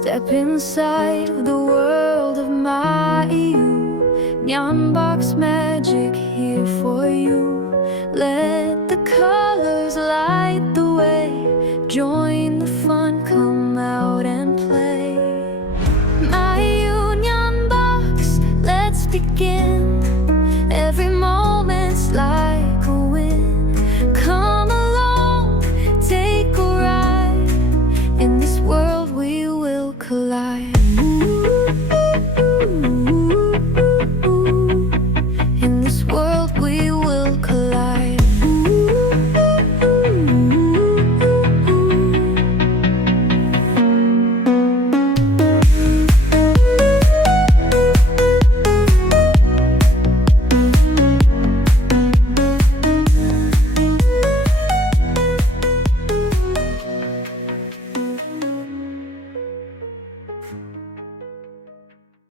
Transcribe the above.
Step inside the world of Maaiyu Nyanbox magic here for you. Let